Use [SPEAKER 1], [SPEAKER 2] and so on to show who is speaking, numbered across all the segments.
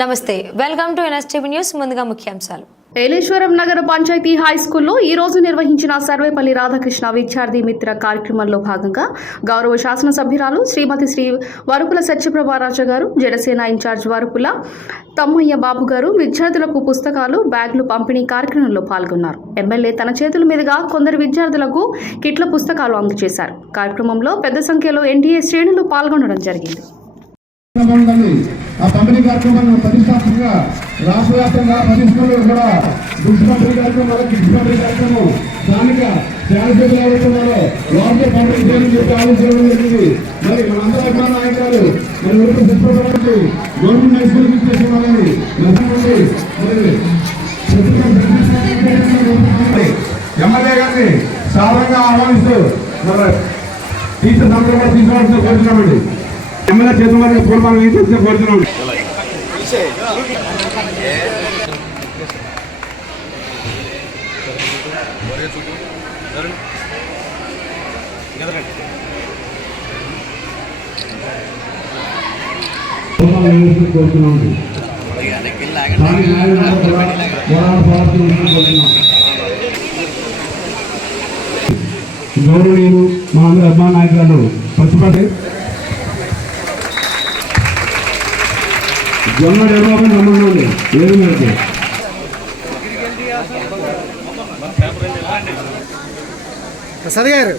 [SPEAKER 1] నమస్తే welcome to NSTV news ముందుగా ముఖ్యాంశాలు.
[SPEAKER 2] ఏలేశ్వరం నగర పంచాయతీ హై స్కూల్లో ఈ రోజు నిర్వహించిన సర్వేపల్లి రాధాకృష్ణ విద్యార్థి మిత్ర కార్యక్రమంలో భాగంగా గౌరవ శాసనసభ్యురాలు శ్రీమతి శ్రీ వరుపుల సత్యప్రభారాజ గారు జనసేన ఇన్ఛార్జ్ వరుపుల తమ్మయ్య బాబు గారు విద్యార్థులకు పుస్తకాలు బ్యాగులు పంపిణీ కార్యక్రమంలో పాల్గొన్నారు. ఎమ్మెల్యే తన చేతుల మీదుగా కొందరు విద్యార్థులకు కిట్ల పుస్తకాలు అందజేశారు. కార్యక్రమంలో పెద్ద సంఖ్యలో ఎన్డీఏ శ్రేణులు పాల్గొనడం జరిగింది.
[SPEAKER 3] ఆ పంపిణీ కార్యక్రమాన్ని ప్రతిష్టాత్మకంగా రాష్ట్ర వ్యాప్తంగా ప్రతి కూడా బుక్స్ పంపిణీ కార్యక్రమం వల్ల పంపిణీ కార్యక్రమం స్థానిక శాసనసభ్యులు ఎవరైతే వారితో పంపిణీ చేయాలని చెప్పి ఆలోచన జరిగింది. మరి మనందరూ అభిమాన నాయకులు మరి ఊరికి సత్యప్రభానికి గవర్నమెంట్ హై స్కూల్ ఇచ్చేసిన వాళ్ళని నరసింహండి మరి ఎమ్మెల్యే గారిని సాధారణంగా ఆహ్వానిస్తూ మరి టీచర్ అందరూ కూడా తీసుకోవాల్సిన కోరుతున్నామండి. ఎమ్మెల్యే చేతుల వారికి పూర్వమానం కోరుతున్నాం కోరుతున్నాం స్థానిక నాయకులందరూ పోరాట పోరాటం కోరుతున్నాం. గౌరవనీయులు మా అందరి అభిమాన నాయకులు ప్రతిపక్ష జొన్న డెవలప్మెంట్ సంబంధం ఉంది ఏది మేరకు
[SPEAKER 4] ప్రసాద్ గారు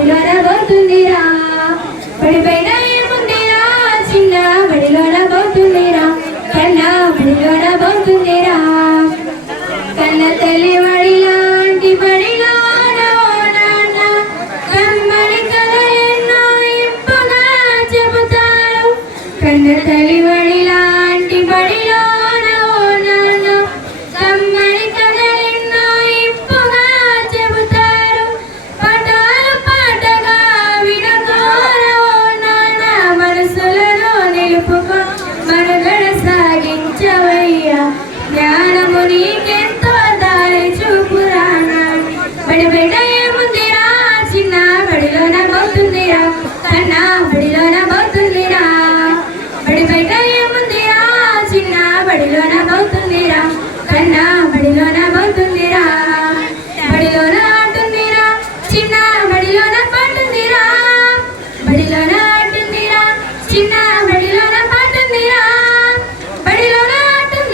[SPEAKER 5] బడిలోన పోతుందిరా పడిపెట్ట ఏముందిరా? చిన్న బడిలోన పోతుందిరా కన్నా బడిలోన పోతుంది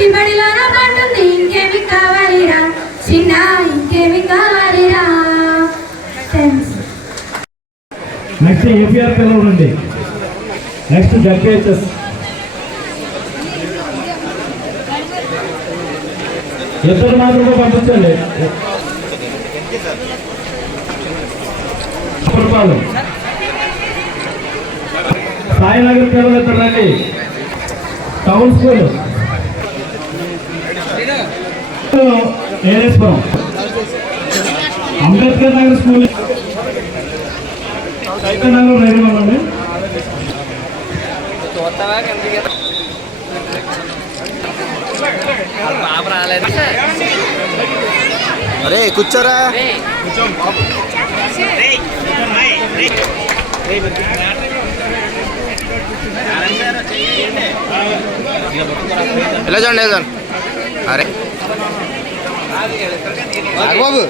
[SPEAKER 5] ఆటుంది బడిలోన పాటుంది ఇంకేమి కావాలిరా? చిన్న ఇంకేమి కావాలిరా?
[SPEAKER 6] నెక్స్ట్ ఏపీఆర్ పిల్లలు నెక్స్ట్ జడ్పిహెచ్ఎస్. ఇద్దరు మాత్రమే పంపించండి. పురపాలెం సాయినగర్ పిల్లలు ఇద్దరు రండి. Town school Ereswaram Ambedkar Nagar school. Chaitanya Nagar రైలు అండి
[SPEAKER 7] అరే కూర్చోరా. ఎలా చూడండి అరే. బాబు